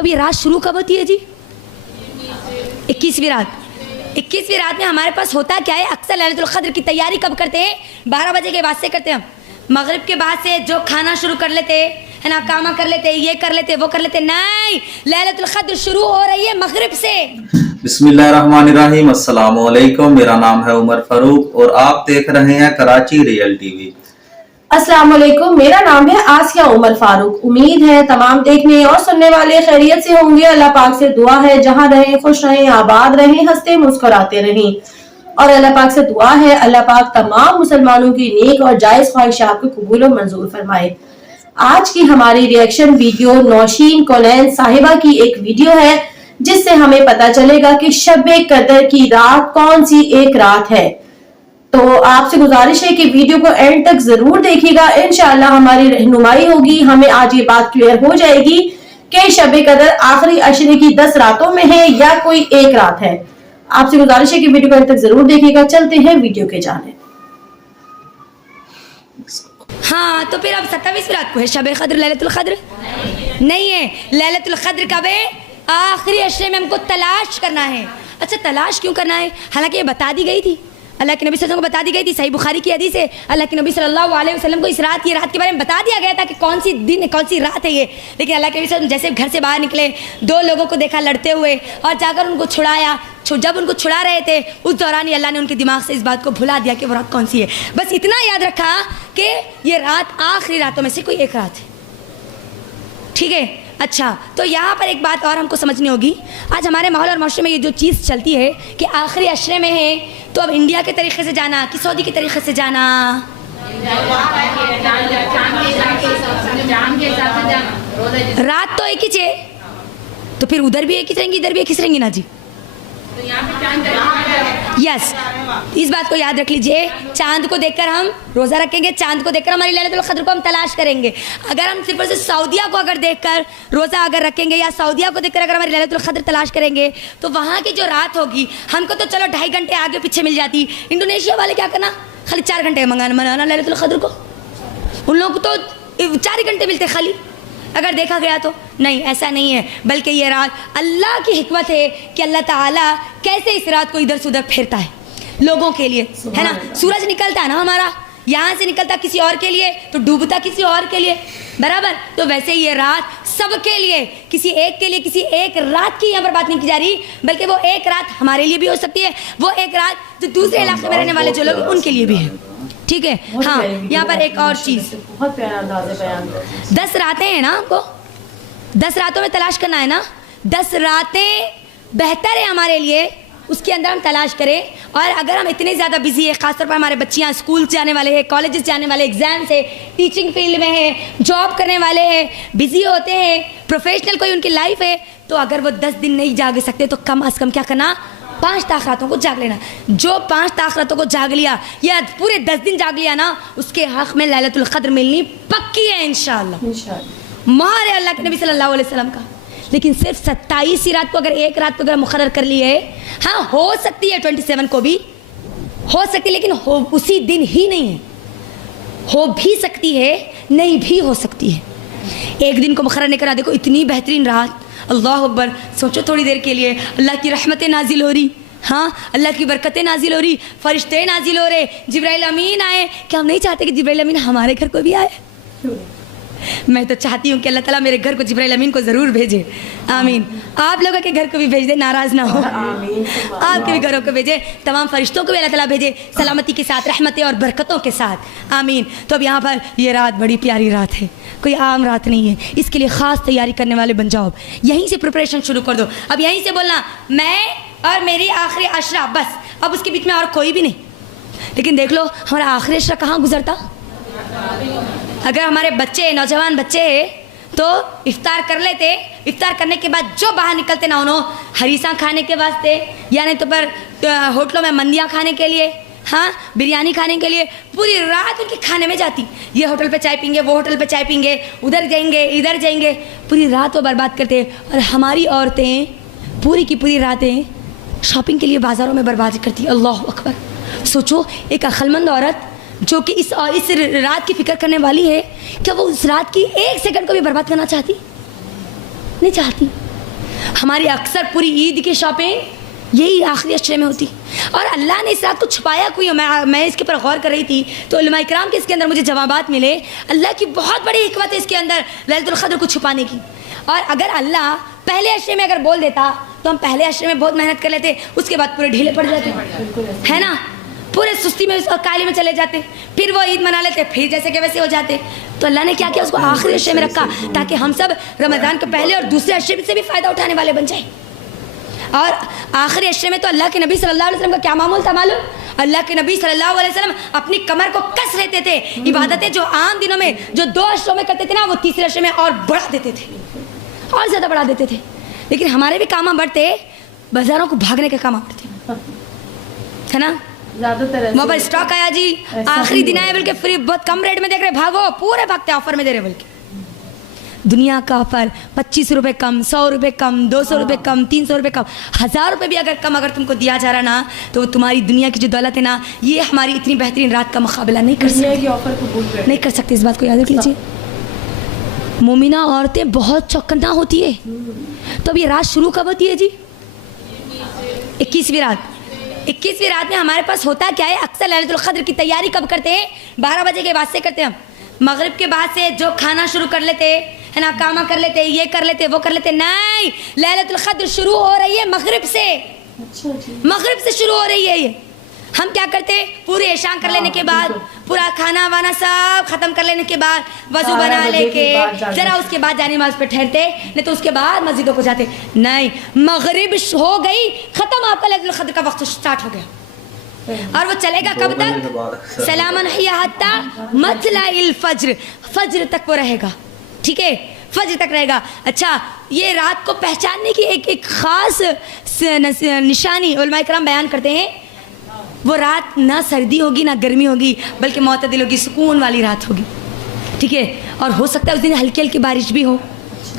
तो अब ये रात शुरू कब होती है जी? 21वीं रात। 21वीं रात में हमारे पास होता क्या है, अक्सर लैलतुल क़द्र की तैयारी कब करते हैं? 12 बजे के बाद से करते हैं हम। मगरिब के बाद से जो खाना शुरू कर लेते है ना, कामा कर लेते, ये कर लेते, वो कर लेते। नहीं, लैलतुल क़द्र शुरू हो रही है मगरिब से। बिस्मिल्लाहिर्रहमानिर्रहीम। अस्सलामु अलैकुम। मेरा नाम है उमर फारूक और आप देख रहे हैं कराची रियल टीवी। अस्सलाम वालेकुम, मेरा नाम है आसिया उमर फारूक। उम्मीद है तमाम देखने और सुनने वाले खैरियत से होंगे। अल्लाह पाक से दुआ है जहां रहें खुश रहें, आबाद रहें, हंसते मुस्कुराते रहें। और अल्लाह पाक से दुआ है अल्लाह पाक तमाम मुसलमानों की नेक और जायज ख्वाहिशात को कबूल और मंजूर फरमाए। आज की हमारी रिएक्शन वीडियो नौशीन कौनैन साहिबा की एक वीडियो है जिससे हमें पता चलेगा कि शब कदर की रात कौन सी एक रात है। तो आपसे गुजारिश है कि वीडियो को एंड तक जरूर देखिएगा, इंशाअल्लाह हमारी रहनुमाई होगी, हमें आज ये बात क्लियर हो जाएगी कि शब कदर आखिरी अशरे की 10 रातों में है या कोई एक रात है। आपसे गुजारिश है कि वीडियो को एंड तक जरूर देखिएगा। चलते हैं वीडियो के जाने। हाँ, तो फिर अब 27वीं रात को है शब कद्र, लैलतुल क़द्र नहीं है। लैलतुल क़द्र कब है? आखिरी अशरे में हमको तलाश करना है। अच्छा, तलाश क्यों करना है? हालांकि ये बता दी गई थी, अल्लाह के नबी सल्लल्लाहु अलैहि वसल्लम को बता दी गई थी। सही बुखारी की हदीस है, अल्लाह के नबी सल्लल्लाहु अलैहि वसल्लम को इस रात, ये रात के बारे में बता दिया गया था कि कौन सी दिन, कौन सी रात है ये। लेकिन अल्लाह के नबी सल्लल्लाहु अलैहि वसल्लम जैसे घर से बाहर निकले, 2 लोगों को देखा लड़ते हुए और जाकर उनको छुड़ाया। जब उनको छुड़ा रहे थे उस दौरान ही अल्लाह ने उनके दिमाग से इस बात को भुला दिया कि वो रात कौन सी है। बस इतना याद रखा कि ये रात आखिरी रातों में से कोई एक रात है। ठीक है। अच्छा, तो यहाँ पर एक बात और हमको समझनी होगी। आज हमारे माहौल और माशरे में ये जो चीज़ चलती है कि आखिरी अशरे में है, तो अब इंडिया के तरीके से जाना कि सऊदी के तरीके से जाना? रात तो एक ही है, तो फिर उधर भी एक ही रहेंगी, इधर भी एक ही रहेंगी ना जी। यस, इस बात को याद रख लीजिए। चांद को देखकर हम रोज़ा रखेंगे, चांद को देखकर हमारी लैलतुल क़द्र को हम तलाश करेंगे। अगर हम सिर्फ और सिर्फ सऊदिया को अगर देखकर रोज़ा अगर रखेंगे या सऊदिया को देखकर अगर हमारी लैलतुल क़द्र तलाश करेंगे तो वहाँ की जो रात होगी हमको तो चलो 2.5 घंटे आगे पीछे मिल जाती। इंडोनेशिया वाले क्या करना, खाली 4 घंटे मनाना लैलतुल क़द्र को। उन लोगों को तो 4 ही घंटे मिलते खाली, अगर देखा गया तो। नहीं, ऐसा नहीं है, बल्कि ये रात अल्लाह की हिकमत है कि अल्लाह ताला कैसे इस रात को इधर से उधर फेरता है लोगों के लिए, है ना। सूरज निकलता है ना हमारा, यहाँ से निकलता किसी और के लिए तो डूबता किसी और के लिए, बराबर। तो वैसे ये रात सबके लिए, किसी एक के लिए, किसी एक रात की यहाँ पर बात नहीं की जा रही, बल्कि वो एक रात हमारे लिए भी हो सकती है, वो एक रात जो दूसरे इलाके में रहने वाले जो लोग उनके लिए भी है। ठीक है। हाँ, यहाँ पर एक और चीज़, बहुत प्यारा अंदाज़ है बयान का। 10 रातें हैं ना, हमको 10 रातों में तलाश करना है ना। 10 रातें बेहतर है हमारे लिए, उसके अंदर हम तलाश करें। और अगर हम इतने ज़्यादा बिजी है, ख़ासतौर पर हमारे बच्चियाँ स्कूल जाने वाले हैं, कॉलेजेस जाने वाले, एग्जाम से, टीचिंग फील्ड में है, जॉब करने वाले हैं, बिजी होते हैं, प्रोफेशनल कोई उनकी लाइफ है, तो अगर वो 10 दिन नहीं जाग सकते तो कम अज़ कम क्या करना, 5 ताख़रातों को जाग लेना। जो 5 ताख़रातों को जाग लिया या पूरे 10 दिन जाग लिया ना, उसके हक़ में लैलतुल क़द्र मिलनी पक्की है इंशाअल्लाह। मोहर है अल्लाह के नबी सल्लल्लाहु अलैहि वसल्लम का। लेकिन सिर्फ 27वीं रात को अगर एक रात को अगर मुक़र्रर कर लिए, हाँ हो सकती है 27 को भी हो सकती है, लेकिन हो उसी दिन ही नहीं है, हो भी सकती है नहीं भी हो सकती है। एक दिन को मुक़र्रर नहीं करा, देखो इतनी बेहतरीन रात, अल्लाह अकबर। सोचो थोड़ी देर के लिए अल्लाह की रहमतें नाजिल हो रही, हाँ अल्लाह की बरकतें नाजिल हो रही, फरिश्ते नाजिल हो रहे, जिब्राइल अमीन आए। क्या हम नहीं चाहते कि जिब्राइल अमीन हमारे घर को भी आए? मैं तो चाहती हूँ कि अल्लाह ताला मेरे घर को जिब्राइल अमीन को ज़रूर भेजे, आमीन। आप लोगों के घर को भी भेज दे, नाराज़ ना हो, आपके भी घरों को भेजे, तमाम फरिश्तों को भी अल्लाह ताला भेजे सलामती के साथ, रहमतें और बरकतों के साथ, आमीन। तो अब यहाँ पर ये रात बड़ी प्यारी रात है, कोई आम रात नहीं है। इसके लिए ख़ास तैयारी करने वाले बन जाओ, यहीं से प्रिपरेशन शुरू कर दो। अब यहीं से बोलना मैं और मेरी आखिरी अशरा, बस अब उसके बीच में और कोई भी नहीं। लेकिन देख लो हमारा आखिरी अशरा कहाँ गुजरता। अगर हमारे बच्चे, नौजवान बच्चे तो इफ्तार कर लेते, इफ्तार करने के बाद जो बाहर निकलते ना उन्होंने हरीसा खाने के वास्ते, या नहीं तो पर होटलों में मंदियाँ खाने के लिए, हाँ बिरयानी खाने के लिए, पूरी रात उनके खाने में जाती। ये होटल पे चाय पीएंगे, वो होटल पे चाय पीएंगे, उधर जाएंगे, इधर जाएंगे, पूरी रात वो बर्बाद करते। और हमारी औरतें पूरी की पूरी रातें शॉपिंग के लिए बाज़ारों में बर्बाद करती। अल्लाह अकबर। सोचो एक अक्लमंद औरत जो कि इस रात की फ़िक्र करने वाली है, क्या वो उस रात की 1 सेकंड को भी बर्बाद करना चाहती? नहीं चाहती। ہماری اکثر پوری عید کی شاپنگ یہی آخری اشرے میں ہوتی. اور اللہ نے اس رات کو چھپایا کوئی ہے. میں اس کے اوپر غور کر رہی تھی تو علماء کرام کے اس کے اندر مجھے جوابات ملے. اللہ کی بہت بڑی حکمت ہے اس کے اندر لیلۃ القدر کو چھپانے کی. اور اگر اللہ پہلے اشرے میں اگر بول دیتا تو ہم پہلے اشرے میں بہت محنت کر لیتے, اس کے بعد پورے ڈھیلے پڑ جاتے, ہے نا, پورے سستی میں اور کالی میں چلے جاتے, پھر وہ عید منا لیتے, پھر جیسے کہ ویسے ہو جاتے. تو اللہ نے کیا کیا, اس کو آخری اشرے میں رکھا تاکہ ہم سب رمضان کے پہلے اور دوسرے اشرے سے بھی فائدہ اٹھانے والے بن جائیں. اور آخری اشرے میں تو اللہ کے نبی صلی اللہ علیہ وسلم کا کیا معمول تھا معلوم؟ اللہ کے نبی صلی اللہ علیہ وسلم اپنی کمر کو کس لیتے تھے. عبادتیں جو عام دنوں میں جو 2 اشروں میں کرتے تھے نا, وہ تیسرے اشرے میں اور بڑھا دیتے تھے, اور زیادہ بڑھا دیتے تھے. لیکن ہمارے بھی کام بڑھتے, بازاروں کو بھاگنے کے کام بڑھتے, ہے نا. زیادہ تر موبائل اسٹاک آیا جی, آخری دن آیا, بلکہ فری بہت کم ریٹ میں دیکھ رہے, بھاگو, پورے بھاگتے آفر میں دے رہے. بلکہ دنیا کا آفر 25 روپے کم, 100 روپے کم, 200 روپے کم, 300 روپے کم, 1000 روپے بھی اگر کم اگر تم کو دیا جا رہا نا, تو تمہاری دنیا کی جو دولت ہے نا, یہ ہماری اتنی بہترین رات کا مقابلہ نہیں کر سکتی, نہیں کر سکتے. اس بات کو یاد رکھ لیجیے. مومنہ عورتیں بہت چوکنا ہوتی ہے. تو اب یہ رات شروع کب ہوتی ہے جی؟ 21ویں رات. 21ویں رات میں ہمارے پاس ہوتا کیا ہے, اکثر لیلۃ القدر کی تیاری کب کرتے ہیں؟ 12 بجے کے بعد سے کرتے ہیں. ہم مغرب کے بعد سے جو کھانا شروع کر لیتے, ہے نا, کاما کر لیتے, یہ کر لیتے, وہ کر لیتے. نہیں, لیلۃ القدر شروع ہو رہی ہے مغرب سے. مغرب سے شروع ہو رہی ہے. یہ ہم کیا کرتے, پورے عشاء کر لینے کے بعد, پورا کھانا وانا سب ختم کر لینے کے بعد, وضو بنا لے کے ذرا اس کے بعد جانے نماز پہ ٹھہرتے, نہیں تو اس کے بعد مسجدوں کو جاتے. نہیں, مغرب ہو گئی ختم, آپ کا لیلۃ القدر کا وقت سٹارٹ ہو گیا. اور وہ چلے گا کب تک؟ سلامن ہی حتی مطلع الفجر, فجر تک وہ رہے گا. ٹھیک ہے, فجر تک رہے گا. اچھا, یہ رات کو پہچاننے کی ایک خاص نشانی علماء کرام بیان کرتے ہیں. وہ رات نہ سردی ہوگی نہ گرمی ہوگی, بلکہ معتدل ہوگی, سکون والی رات ہوگی. ٹھیک ہے, اور ہو سکتا ہے اس دن ہلکی ہلکی بارش بھی ہو,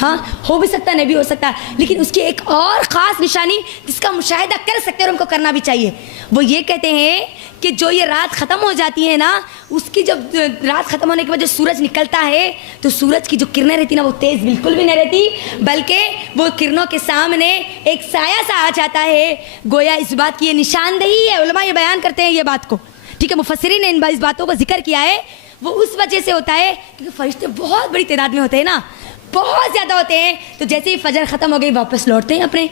ہاں ہو بھی سکتا ہے, نہیں بھی ہو سکتا. لیکن اس کی ایک اور خاص نشانی جس کا مشاہدہ کر سکتے ہیں اور ان کو کرنا بھی چاہیے, وہ یہ کہتے ہیں کہ جو یہ رات ختم ہو جاتی ہے نا, اس کی جب رات ختم ہونے کے بعد جو سورج نکلتا ہے, تو سورج کی جو کرنیں رہتی نا, وہ تیز بالکل بھی نہیں رہتی, بلکہ وہ کرنوں کے سامنے ایک سایہ سا آ جاتا ہے. گویا اس بات کی یہ نشاندہی ہے. علماء یہ بیان کرتے ہیں یہ بات کو. ٹھیک ہے, مفسرین نے اس باتوں کو ذکر کیا ہے. وہ اس وجہ سے ہوتا ہے کیونکہ فرشتے بہت بڑی تعداد میں ہوتے ہیں نا, بہت زیادہ ہوتے ہیں. تو جیسے ہی فجر ختم ہو گئی واپس لوٹتے ہیں, اپنے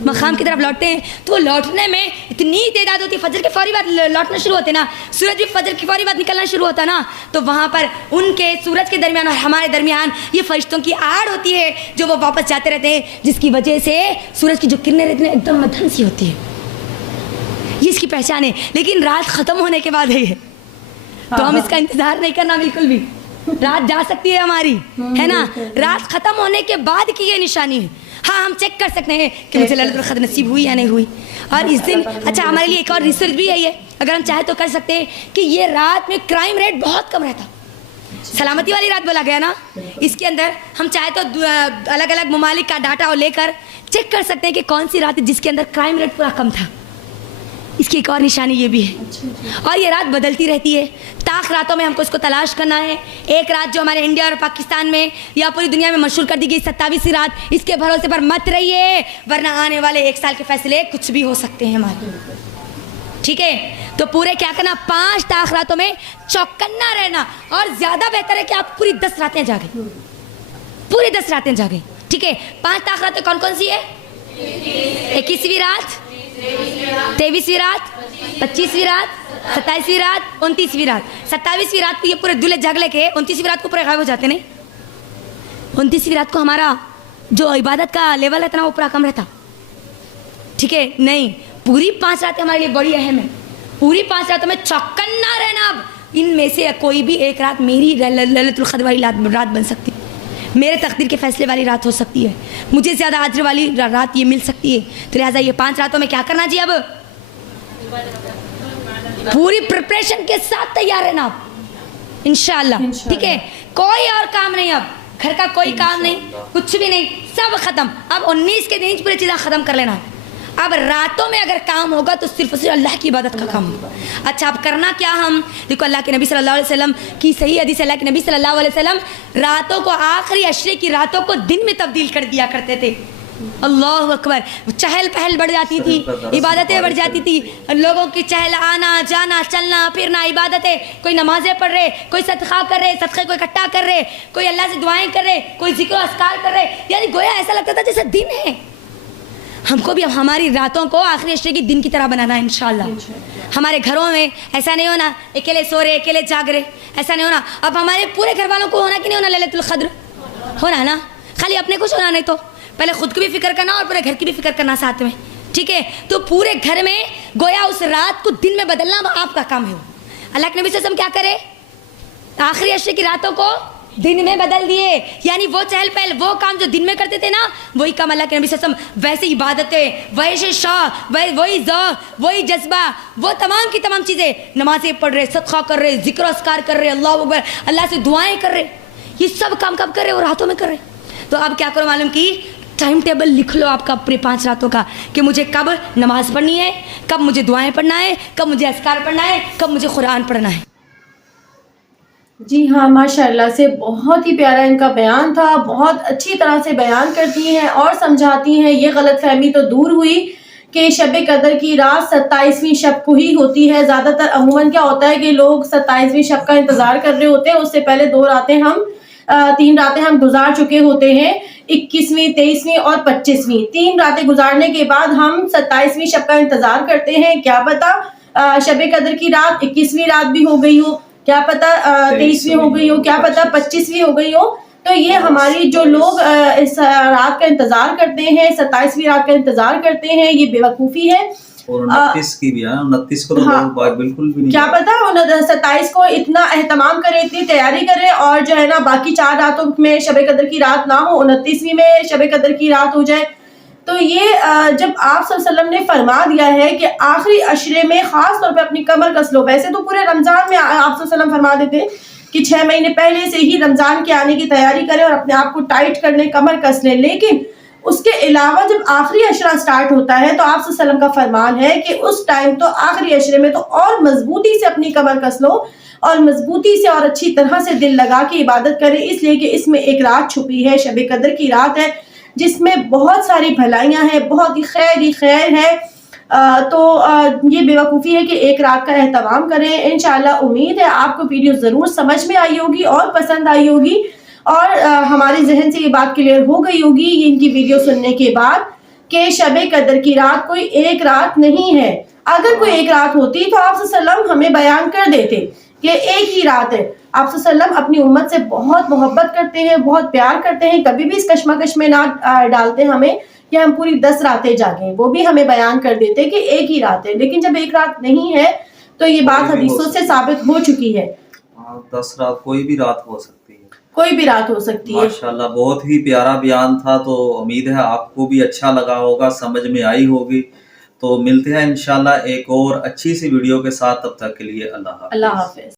مقام کی طرف لوٹتے ہیں. تو لوٹنے میں اتنی تعداد ہوتی ہے, فجر کے فوری بعد لوٹنا شروع ہوتے نا, سورج بھی فجر کی فوری بعد نکلنا شروع ہوتا نا, تو وہاں پر ان کے سورج کے درمیان اور ہمارے درمیان یہ فرشتوں کی آڑ ہوتی ہے جو وہ واپس جاتے رہتے ہیں, جس کی وجہ سے سورج کی جو کرنیں رہتی ہیں ایک دم مدھم سی ہوتی ہے. یہ اس کی پہچان ہے. لیکن رات ختم ہونے کے بعد ہے یہ, تو ہم اس کا انتظار نہیں کرنا بالکل بھی. رات جا سکتی ہے ہماری, ہے نا, رات ختم ہونے کے بعد کی یہ نشانی ہے. ہاں, ہم چیک کر سکتے ہیں کہ مجھے لیلۃ القدر نصیب ہوئی یا نہیں ہوئی. اور اس دن اچھا ہمارے لیے ایک اور ریسرچ بھی ہے یہ, اگر ہم چاہیں تو کر سکتے ہیں کہ یہ رات میں کرائم ریٹ بہت کم رہتا. سلامتی والی رات بولا گیا نا, اس کے اندر ہم چاہیں تو الگ الگ ممالک کا ڈاٹا لے کر چیک کر سکتے ہیں کہ کون سی رات ہے جس کے اندر کرائم ریٹ پورا کم تھا. اس کی ایک اور نشانی یہ بھی ہے. اور یہ رات بدلتی رہتی ہے. طاق راتوں میں ہم کو اس کو تلاش کرنا ہے. ایک رات جو ہمارے انڈیا اور پاکستان میں یا پوری دنیا میں مشہور کر دی گئی 27ویں رات, اس کے بھروسے پر مت رہیے, ورنہ آنے والے 1 سال کے فیصلے کچھ بھی ہو سکتے ہیں ہمارے. ٹھیک ہے, تو پورے کیا کرنا, 5 طاق راتوں میں چوکنا رہنا. اور زیادہ بہتر ہے کہ آپ پوری 10 راتیں جاگیں, پوری 10 راتیں جاگیں. ٹھیک ہے, 5 طاق راتیں کون کون سی ہے؟ 21ویں رات, 23ویں رات, 25ویں رات, 27ویں رات, 29ویں رات. 27ویں رات کو یہ پورے دلہے جاگ لے کے 29ویں رات کو پورے غائب ہو جاتے. نہیں, 29ویں رات کو ہمارا جو عبادت کا لیول ہے نا وہ پورا کم رہتا. ٹھیک ہے, نہیں, پوری 5 راتیں ہمارے لیے بڑی اہم ہے. پوری 5 راتوں میں چوکنا رہنا. اب ان میں سے کوئی بھی ایک رات میری لیلۃ القدر والی رات بن سکتی, میرے تقدیر کے فیصلے والی رات ہو سکتی ہے, مجھے زیادہ اجر والی رات یہ مل سکتی ہے. تو لہٰذا یہ 5 راتوں میں کیا کرنا جی, اب پوری پریپریشن کے ساتھ تیار رہنا آپ انشاءاللہ. ٹھیک ہے, کوئی اور کام نہیں, اب گھر کا کوئی کام نہیں, کچھ بھی نہیں, سب ختم. اب 19 کے دن پوری چیزیں ختم کر لینا. اب راتوں میں اگر کام ہوگا تو صرف اور صرف اللہ کی عبادت کا کام ہوگا. اچھا, اب کرنا کیا ہم دیکھو, اللہ کے نبی صلی اللہ علیہ وسلم کی صحیح حدیث, اللہ کے نبی صلی اللہ علیہ وسلم راتوں کو, آخری عشرے کی راتوں کو دن میں تبدیل کر دیا کرتے تھے. अल्लाह अकबर, चहल पहल बढ़ जाती थी, इबादतें बढ़ जाती थी, लोगों की चहल आना जाना चलना फिरना, इबादतें, कोई नमाजें पढ़ रहे, कोई सदका कर रहे, सदक़े को इकट्ठा कर रहे, कोई अल्लाह से दुआएं कर रहे, कोई जिक्र अस्कार कर रहे, यानी गोया ऐसा लगता था जैसे दिन है। हमको भी अब हमारी रातों को आखिरी अशरे की दिन की तरह बनाना है इंशाअल्लाह। हमारे घरों में ऐसा नहीं होना अकेले सो रहे अकेले जाग रहे, ऐसा नहीं होना। अब हमारे पूरे घर वालों को होना कि नहीं होना लैलतुल क़द्र, होना ना, खाली अपने कुछ होना नहीं तो पहले खुद की भी फिक्र करना और पूरे घर की भी फिक्र करना साथ में, ठीक है। तो पूरे घर में गोया उस रात को दिन में बदलना आपका काम है। अल्लाह के नबी सल्लल्लाहु अलैहि वसल्लम क्या करे, आखिरी अशरे की रातों को दिन में बदल दिए, यानी वो चहल पहल वो काम जो दिन में करते थे ना, वही काम अल्लाह के नबी सल्लल्लाहु अलैहि वसल्लम, वैसे इबादतें, वैसे शाह, वही ज़ौक़, वही जज्बा, वो तमाम की तमाम चीज़ें, नमाज़ें पढ़ रहे, सदका कर रहे, जिक्र अस्कार कर रहे, अल्लाह अकबर, अल्लाह से दुआएं कर रहे, ये सब काम कब कर रहे, वो रातों में कर रहे। तो अब क्या करो मालूम की टाइम टेबल लिख लो आपका अपने 5 रातों का, कि मुझे कब नमाज़ पढ़नी है, कब मुझे दुआएं पढ़ना है, कब मुझे अस्कार पढ़ना है, कब मुझे कुरान पढ़ना है। जी हाँ, माशाअल्लाह से बहुत ही प्यारा इनका बयान था, बहुत अच्छी तरह से बयान करती हैं और समझाती हैं। ये गलतफहमी तो दूर हुई कि शब कदर की रात 27वीं शब को ही होती है। ज़्यादातर अमूमन क्या होता है कि लोग 27वीं शब का इंतज़ार कर रहे होते हैं, उससे पहले 3 रातें हम गुजार चुके होते हैं, 21वीं, 23वीं और 25वीं। 3 रातें गुजारने के बाद हम 27वीं शब का इंतज़ार करते हैं। क्या पता शब कदर की रात 21वीं रात भी हो गई हो, क्या पता 23वीं हो गई हो, क्या पता 25वीं हो गई हो। तो ये हमारी जो लोग इस रात का इंतज़ार करते हैं, 27वीं रात का इंतज़ार करते हैं, ये बेवकूफ़ी है। और 29 की भी है, 29 को तो लोग बिल्कुल भी नहीं, क्या पता 27 को इतना एहतमाम करें, इतनी तैयारी करें और जो है ना बाकी 4 रातों में शब कदर की रात ना हो, 29वीं में शब कदर की रात हो जाए। तो ये जब आप सल्लल्लाहु अलैहि वसल्लम ने फरमा दिया है कि आखिरी अशरे में खास तौर पे अपनी कमर कस लो, वैसे तो पूरे रमज़ान में आप सल्लल्लाहु अलैहि वसल्लम फरमा देते हैं कि 6 महीने पहले से ही रमज़ान के आने की तैयारी करें और अपने आप को टाइट कर लें, कमर कस लें। लेकिन उसके अलावा जब आखिरी अशरा स्टार्ट होता है तो आप सल्लल्लाहु अलैहि वसल्लम का फरमान है कि उस टाइम तो आखिरी अशरे में तो और मजबूती से अपनी कमर कस लो और मजबूती से और अच्छी तरह से दिल लगा के इबादत करें, इसलिए कि इसमें एक रात छुपी है, शब कदर की रात है, जिसमें बहुत सारी भलाइयाँ हैं, बहुत ही खैर है। ये बेवकूफ़ी है कि एक रात का एहतमाम करें। इंशाअल्लाह उम्मीद है आपको वीडियो ज़रूर समझ में आई होगी और पसंद आई होगी और हमारे जहन से ये बात क्लियर हो गई होगी इनकी वीडियो सुनने के बाद कि शब कदर की रात कोई एक रात नहीं है। अगर कोई एक रात होती तो आप सल्लल्लाहु अलैहि वसल्लम हमें बयान कर देते कि एक ही रात है। आप सल्लल्लाहु अलैहि वसल्लम अपनी उम्मत से बहुत मोहब्बत करते हैं, बहुत प्यार करते हैं, कभी भी इस कश्मकश में ना डालते हमें कि हम पूरी 10 रातें जागें, वो भी हमें बयान कर देते कि एक ही रात है। लेकिन जब एक रात नहीं है तो ये बात हदीसों से साबित हो चुकी है। 10 रात कोई भी रात हो सकती है, कोई भी रात हो सकती है। माशाल्लाह बहुत ही प्यारा बयान था। तो उम्मीद है आपको भी अच्छा लगा होगा, समझ में आई होगी। तो मिलते हैं इंशाल्लाह एक और अच्छी सी वीडियो के साथ, तब तक के लिए अल्लाह हाफ़िज़।